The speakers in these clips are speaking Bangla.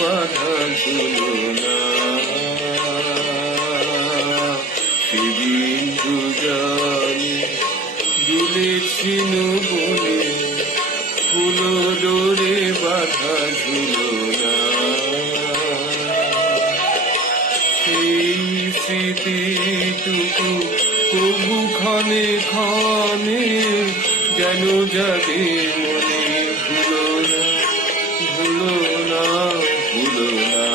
বাধা ঝুলনা, সেদিন দুজনে দুলেছিল বলে ফুল ডোরে বাধা ঝুলনা। সেই স্মৃতিটুকু তবু ক্ষণে ক্ষণে যেন যাবে মনে, ভুলো না ভুলো না ভুলো না।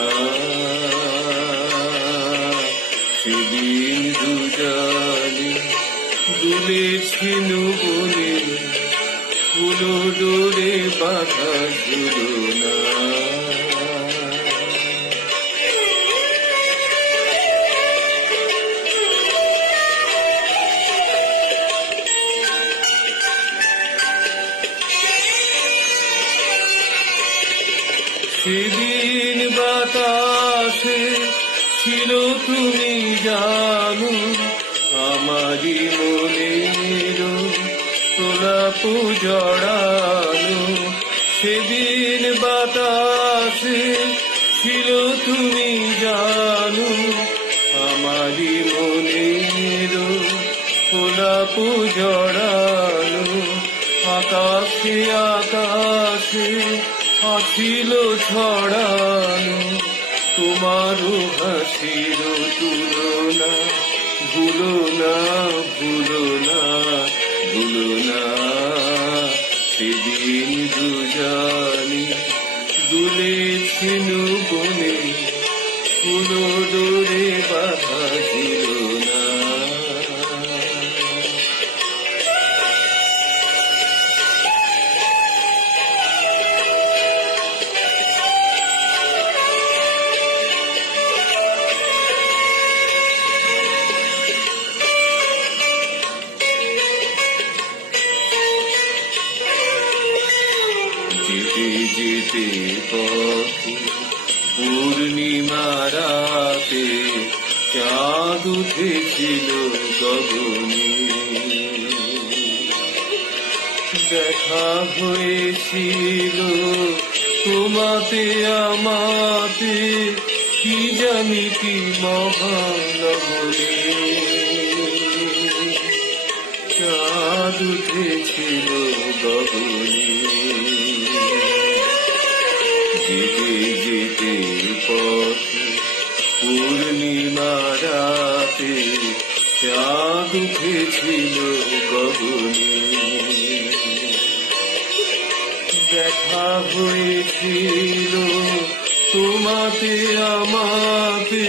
সেদিন দুজনে দুলেছিল বলে ফুল ডোরে বাধা ঝুলনা। সেদিন বাতাসে ছিল তুমি জানো, আমারই মনের গোলাপ জড়ানো। সেদিন বাতাসে ছিল তুমি জানো, আমারই মনের গোলাপ জড়ানো। আকাশে আকাশে আছিল ছড়ানো তোমারও হাসির তুলনা, ভুলো না ভুলো না ভুলো না। সেদিন দুজনে দুলেছিল বনে ফুল ডোরে বাধা ঝুলনা। যেতে যেতে পথে পূর্ণিমা রাতে চাঁদ উঠেছিল গগনে। দেখা হয়েছিল তোমাতে আমাতে কি জানি কি মহানগরে। চাঁদ উঠেছিল গগনে। যেতে যেতে পথে পূর্ণিমা রাতে চাঁদ উঠেছিল গগনে। দেখা হয়েছিল তোমাতে আমাতে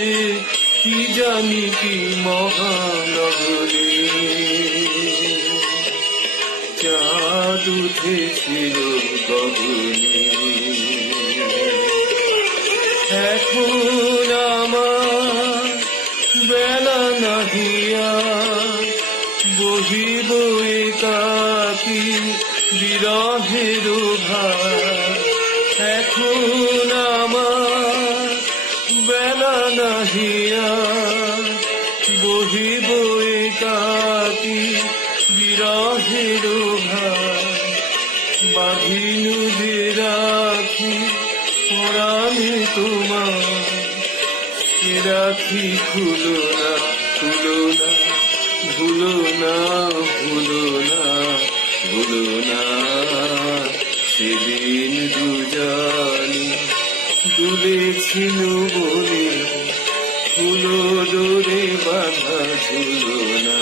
কি জানি কি মহানগরে। চাঁদ উঠেছিল গগনে। এখন আমার বেলা নাহিয়া বহিব একাকী বিরহের ভার। এখন আমার বেলা নাহিয়া বহিব একাকী বিরহের ভার। বাঁধিনু যে রাখি পরাণে তোমার, সে রাখি খুলো না খুলো না, ভুলো না ভুলো না ভুলো না। সেদিন দুজনে দুলেছিল বলে ফুল ডোরে বাধা ঝুলনা।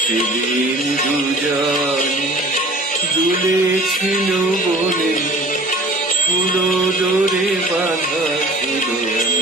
সেদিন দুজনে দুলেছিল বলে ফুল ডোরে বাধা ঝুলনা।